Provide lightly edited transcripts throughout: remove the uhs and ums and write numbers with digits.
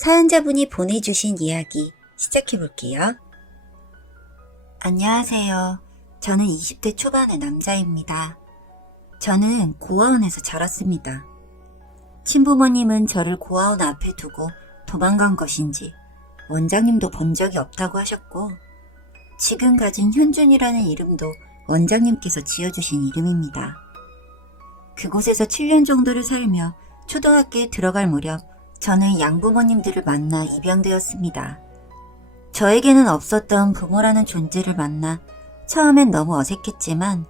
사연자분이 보내주신 이야기 시작해볼게요. 안녕하세요. 저는 20대 초반의 남자입니다. 저는 고아원에서 자랐습니다. 친부모님은 저를 고아원 앞에 두고 도망간 것인지 원장님도 본 적이 없다고 하셨고, 지금 가진 현준이라는 이름도 원장님께서 지어주신 이름입니다. 그곳에서 7년 정도를 살며 초등학교에 들어갈 무렵 저는 양부모님들을 만나 입양되었습니다. 저에게는 없었던 부모라는 존재를 만나 처음엔 너무 어색했지만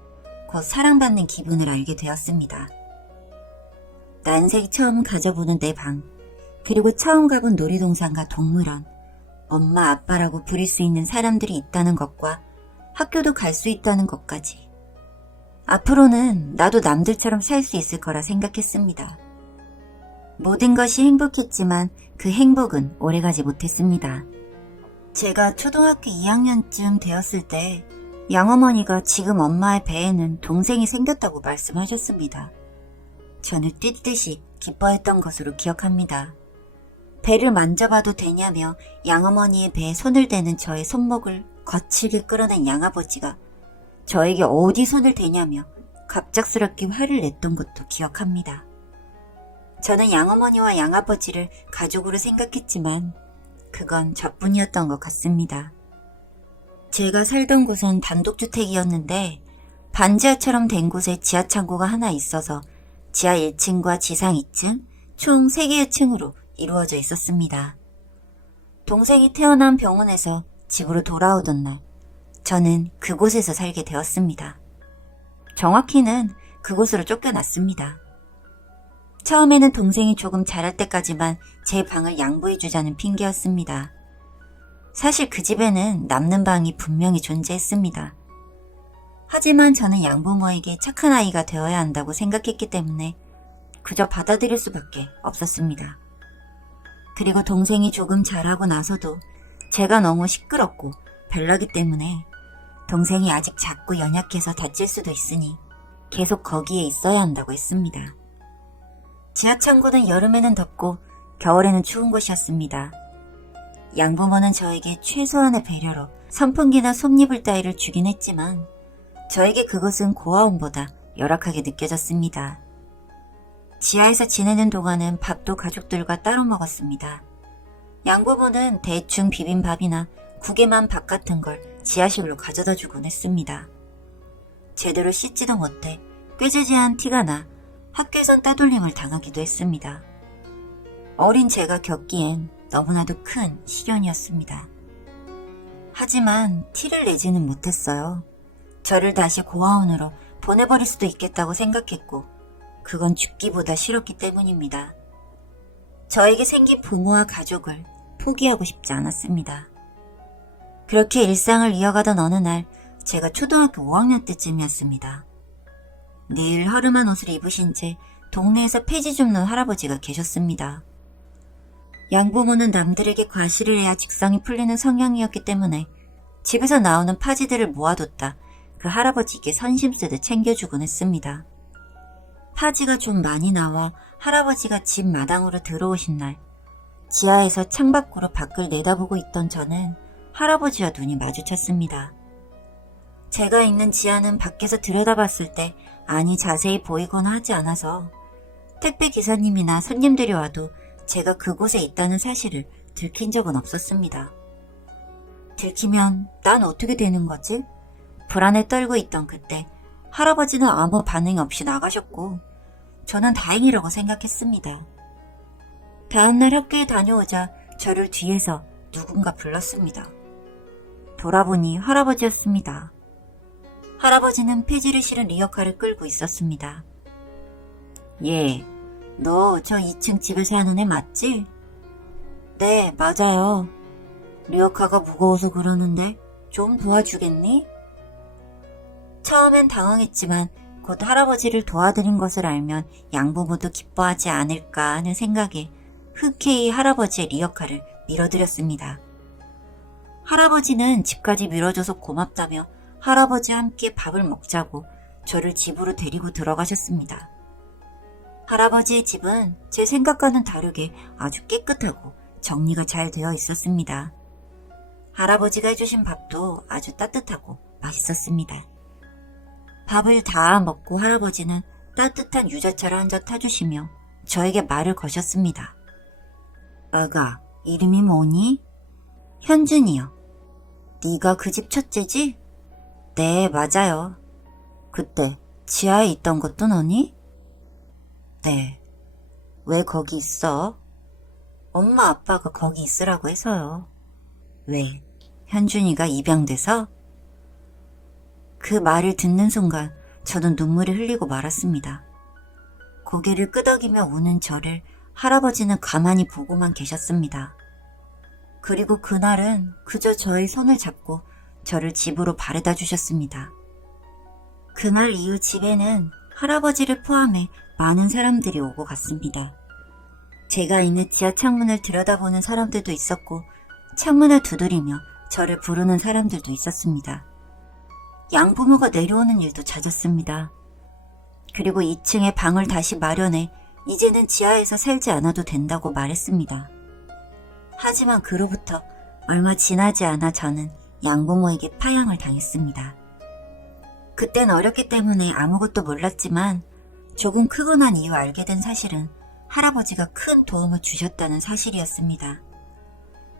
곧 사랑받는 기분을 알게 되었습니다. 난생 처음 가져보는 내 방, 그리고 처음 가본 놀이동산과 동물원, 엄마 아빠라고 부릴 수 있는 사람들이 있다는 것과 학교도 갈 수 있다는 것까지. 앞으로는 나도 남들처럼 살 수 있을 거라 생각했습니다. 모든 것이 행복했지만 그 행복은 오래가지 못했습니다. 제가 초등학교 2학년쯤 되었을 때 양어머니가 지금 엄마의 배에는 동생이 생겼다고 말씀하셨습니다. 저는 뛸 듯이 기뻐했던 것으로 기억합니다. 배를 만져봐도 되냐며 양어머니의 배에 손을 대는 저의 손목을 거칠게 끌어낸 양아버지가 저에게 어디 손을 대냐며 갑작스럽게 화를 냈던 것도 기억합니다. 저는 양어머니와 양아버지를 가족으로 생각했지만 그건 저뿐이었던 것 같습니다. 제가 살던 곳은 단독주택이었는데 반지하처럼 된 곳에 지하창고가 하나 있어서 지하 1층과 지상 2층 총 3개의 층으로 이루어져 있었습니다. 동생이 태어난 병원에서 집으로 돌아오던 날 저는 그곳에서 살게 되었습니다. 정확히는 그곳으로 쫓겨났습니다. 처음에는 동생이 조금 자랄 때까지만 제 방을 양보해주자는 핑계였습니다. 사실 그 집에는 남는 방이 분명히 존재했습니다. 하지만 저는 양부모에게 착한 아이가 되어야 한다고 생각했기 때문에 그저 받아들일 수밖에 없었습니다. 그리고 동생이 조금 자라고 나서도 제가 너무 시끄럽고 별나기 때문에 동생이 아직 작고 연약해서 다칠 수도 있으니 계속 거기에 있어야 한다고 했습니다. 지하창고는 여름에는 덥고 겨울에는 추운 곳이었습니다. 양부모는 저에게 최소한의 배려로 선풍기나 솜니불 따위를 주긴 했지만 저에게 그것은 고아원보다 열악하게 느껴졌습니다. 지하에서 지내는 동안은 밥도 가족들과 따로 먹었습니다. 양부모는 대충 비빔밥이나 국에만 밥 같은 걸 지하실로 가져다 주곤 했습니다. 제대로 씻지도 못해 꾀지지한 티가 나 학교에선 따돌림을 당하기도 했습니다. 어린 제가 겪기엔 너무나도 큰 시련이었습니다. 하지만 티를 내지는 못했어요. 저를 다시 고아원으로 보내버릴 수도 있겠다고 생각했고 그건 죽기보다 싫었기 때문입니다. 저에게 생긴 부모와 가족을 포기하고 싶지 않았습니다. 그렇게 일상을 이어가던 어느 날 제가 초등학교 5학년 때쯤이었습니다. 늘 허름한 옷을 입으신 채 동네에서 폐지 줍는 할아버지가 계셨습니다. 양부모는 남들에게 과시를 해야 직성이 풀리는 성향이었기 때문에 집에서 나오는 파지들을 모아뒀다 그 할아버지께 선심 쓰듯 챙겨주곤 했습니다. 파지가 좀 많이 나와 할아버지가 집 마당으로 들어오신 날 지하에서 창밖으로 밖을 내다보고 있던 저는 할아버지와 눈이 마주쳤습니다. 제가 있는 지하는 밖에서 들여다봤을 때 안이 자세히 보이거나 하지 않아서 택배 기사님이나 손님들이 와도 제가 그곳에 있다는 사실을 들킨 적은 없었습니다. 들키면 난 어떻게 되는 거지? 불안에 떨고 있던 그때 할아버지는 아무 반응 없이 나가셨고 저는 다행이라고 생각했습니다. 다음날 학교에 다녀오자 저를 뒤에서 누군가 불렀습니다. 돌아보니 할아버지였습니다. 할아버지는 폐지를 실은 리어카를 끌고 있었습니다. 예, 너 저 2층 집에 사는 애 맞지? 네, 맞아요. 리어카가 무거워서 그러는데 좀 도와주겠니? 처음엔 당황했지만 곧 할아버지를 도와드린 것을 알면 양부모도 기뻐하지 않을까 하는 생각에 흔쾌히 할아버지의 리어카를 밀어드렸습니다. 할아버지는 집까지 밀어줘서 고맙다며 할아버지와 함께 밥을 먹자고 저를 집으로 데리고 들어가셨습니다. 할아버지의 집은 제 생각과는 다르게 아주 깨끗하고 정리가 잘 되어 있었습니다. 할아버지가 해주신 밥도 아주 따뜻하고 맛있었습니다. 밥을 다 먹고 할아버지는 따뜻한 유자차를 한 잔 타주시며 저에게 말을 거셨습니다. 아가, 이름이 뭐니? 현준이요. 네가 그 집 첫째지? 네, 맞아요. 그때 지하에 있던 것도 너니? 네. 왜 거기 있어? 엄마 아빠가 거기 있으라고 해서요. 왜? 현준이가 입양돼서? 그 말을 듣는 순간 저는 눈물이 흘리고 말았습니다. 고개를 끄덕이며 우는 저를 할아버지는 가만히 보고만 계셨습니다. 그리고 그날은 그저 저의 손을 잡고 저를 집으로 바래다 주셨습니다. 그날 이후 집에는 할아버지를 포함해 많은 사람들이 오고 갔습니다. 제가 있는 지하 창문을 들여다보는 사람들도 있었고 창문을 두드리며 저를 부르는 사람들도 있었습니다. 양부모가 내려오는 일도 잦았습니다. 그리고 2층에 방을 다시 마련해 이제는 지하에서 살지 않아도 된다고 말했습니다. 하지만 그로부터 얼마 지나지 않아 저는 양부모에게 파양을 당했습니다. 그땐 어렸기 때문에 아무것도 몰랐지만 조금 크고 난 이후 알게 된 사실은 할아버지가 큰 도움을 주셨다는 사실이었습니다.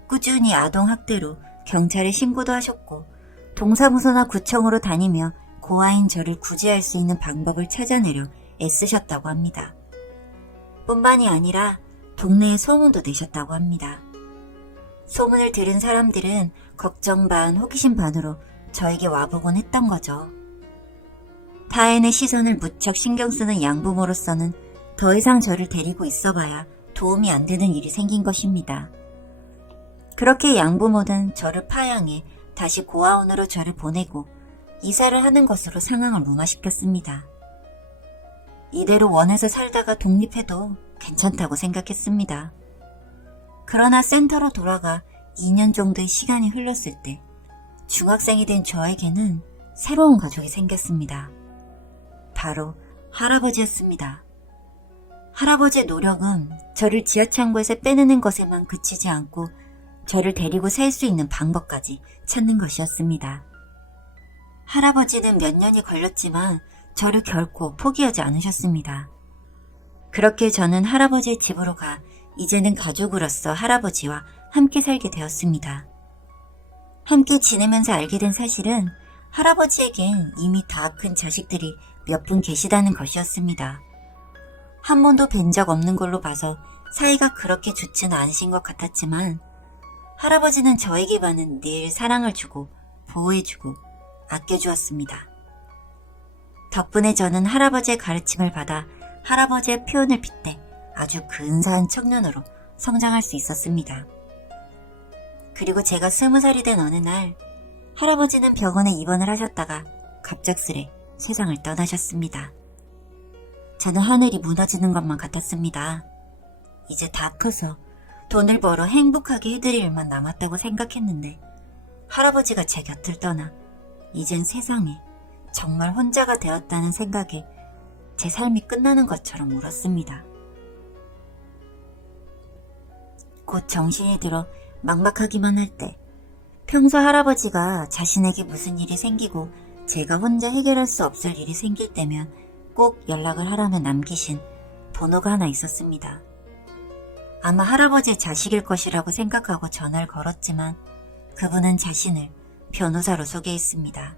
꾸준히 아동학대로 경찰에 신고도 하셨고 동사무소나 구청으로 다니며 고아인 저를 구제할 수 있는 방법을 찾아내려 애쓰셨다고 합니다. 뿐만이 아니라 동네에 소문도 내셨다고 합니다. 소문을 들은 사람들은 걱정 반 호기심 반으로 저에게 와보곤 했던 거죠. 타인의 시선을 무척 신경 쓰는 양부모로서는 더 이상 저를 데리고 있어봐야 도움이 안 되는 일이 생긴 것입니다. 그렇게 양부모는 저를 파양해 다시 고아원으로 저를 보내고 이사를 하는 것으로 상황을 무마시켰습니다. 이대로 원에서 살다가 독립해도 괜찮다고 생각했습니다. 그러나 센터로 돌아가 2년 정도의 시간이 흘렀을 때 중학생이 된 저에게는 새로운 가족이 생겼습니다. 바로 할아버지였습니다. 할아버지의 노력은 저를 지하창고에서 빼내는 것에만 그치지 않고 저를 데리고 살 수 있는 방법까지 찾는 것이었습니다. 할아버지는 몇 년이 걸렸지만 저를 결코 포기하지 않으셨습니다. 그렇게 저는 할아버지의 집으로 가 이제는 가족으로서 할아버지와 함께 살게 되었습니다. 함께 지내면서 알게 된 사실은 할아버지에겐 이미 다 큰 자식들이 몇 분 계시다는 것이었습니다. 한 번도 뵌 적 없는 걸로 봐서 사이가 그렇게 좋지는 않으신 것 같았지만 할아버지는 저에게만은 늘 사랑을 주고 보호해주고 아껴주었습니다. 덕분에 저는 할아버지의 가르침을 받아 할아버지의 표현을 빗대 아주 근사한 청년으로 성장할 수 있었습니다. 그리고 제가 20살이 된 어느 날 할아버지는 병원에 입원을 하셨다가 갑작스레 세상을 떠나셨습니다. 저는 하늘이 무너지는 것만 같았습니다. 이제 다 커서 돈을 벌어 행복하게 해드릴 일만 남았다고 생각했는데 할아버지가 제 곁을 떠나 이젠 세상에 정말 혼자가 되었다는 생각에 제 삶이 끝나는 것처럼 울었습니다. 곧 정신이 들어 막막하기만 할 때 평소 할아버지가 자신에게 무슨 일이 생기고 제가 혼자 해결할 수 없을 일이 생길 때면 꼭 연락을 하라며 남기신 번호가 하나 있었습니다. 아마 할아버지의 자식일 것이라고 생각하고 전화를 걸었지만 그분은 자신을 변호사로 소개했습니다.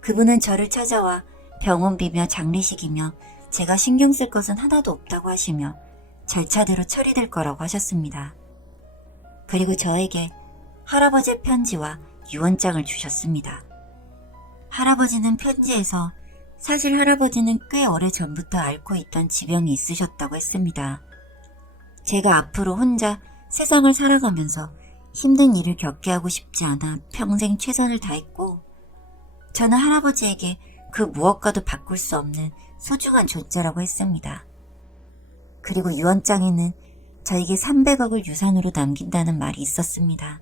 그분은 저를 찾아와 병원비며 장례식이며 제가 신경 쓸 것은 하나도 없다고 하시며 절차대로 처리될 거라고 하셨습니다. 그리고 저에게 할아버지의 편지와 유언장을 주셨습니다. 할아버지는 편지에서 사실 할아버지는 꽤 오래전부터 앓고 있던 지병이 있으셨다고 했습니다. 제가 앞으로 혼자 세상을 살아가면서 힘든 일을 겪게 하고 싶지 않아 평생 최선을 다했고 저는 할아버지에게 그 무엇과도 바꿀 수 없는 소중한 존재라고 했습니다. 그리고 유언장에는 저에게 300억을 유산으로 남긴다는 말이 있었습니다.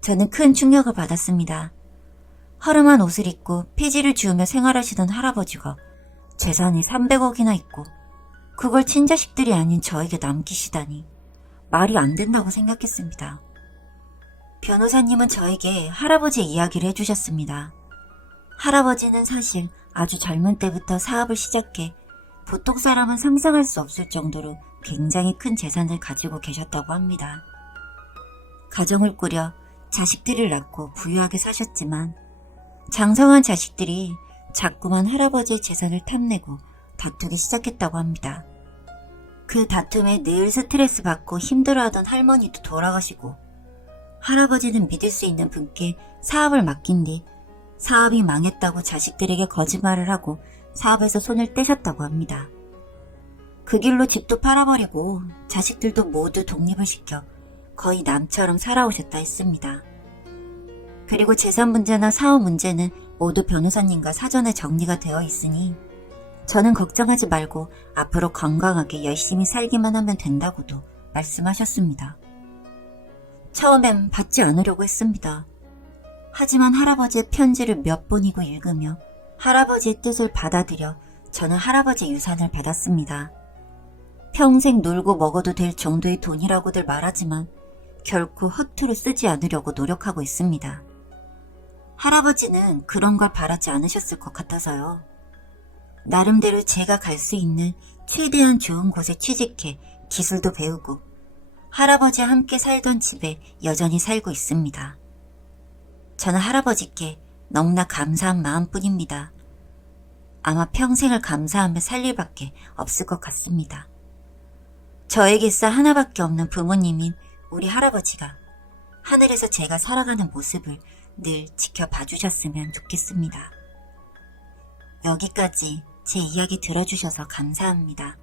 저는 큰 충격을 받았습니다. 허름한 옷을 입고 폐지를 지우며 생활하시던 할아버지가 재산이 300억이나 있고 그걸 친자식들이 아닌 저에게 남기시다니 말이 안 된다고 생각했습니다. 변호사님은 저에게 할아버지의 이야기를 해주셨습니다. 할아버지는 사실 아주 젊은 때부터 사업을 시작해 보통 사람은 상상할 수 없을 정도로 굉장히 큰 재산을 가지고 계셨다고 합니다. 가정을 꾸려 자식들을 낳고 부유하게 사셨지만 장성한 자식들이 자꾸만 할아버지의 재산을 탐내고 다투기 시작했다고 합니다. 그 다툼에 늘 스트레스 받고 힘들어하던 할머니도 돌아가시고 할아버지는 믿을 수 있는 분께 사업을 맡긴 뒤 사업이 망했다고 자식들에게 거짓말을 하고 사업에서 손을 떼셨다고 합니다. 그 길로 집도 팔아버리고 자식들도 모두 독립을 시켜 거의 남처럼 살아오셨다 했습니다. 그리고 재산 문제나 사업 문제는 모두 변호사님과 사전에 정리가 되어 있으니 저는 걱정하지 말고 앞으로 건강하게 열심히 살기만 하면 된다고도 말씀하셨습니다. 처음엔 받지 않으려고 했습니다. 하지만 할아버지의 편지를 몇 번이고 읽으며 할아버지의 뜻을 받아들여 저는 할아버지의 유산을 받았습니다. 평생 놀고 먹어도 될 정도의 돈이라고들 말하지만 결코 허투루 쓰지 않으려고 노력하고 있습니다. 할아버지는 그런 걸 바라지 않으셨을 것 같아서요. 나름대로 제가 갈 수 있는 최대한 좋은 곳에 취직해 기술도 배우고 할아버지와 함께 살던 집에 여전히 살고 있습니다. 저는 할아버지께 너무나 감사한 마음뿐입니다. 아마 평생을 감사하며 살 일밖에 없을 것 같습니다. 저에게서 하나밖에 없는 부모님인 우리 할아버지가 하늘에서 제가 살아가는 모습을 늘 지켜봐 주셨으면 좋겠습니다. 여기까지 제 이야기 들어주셔서 감사합니다.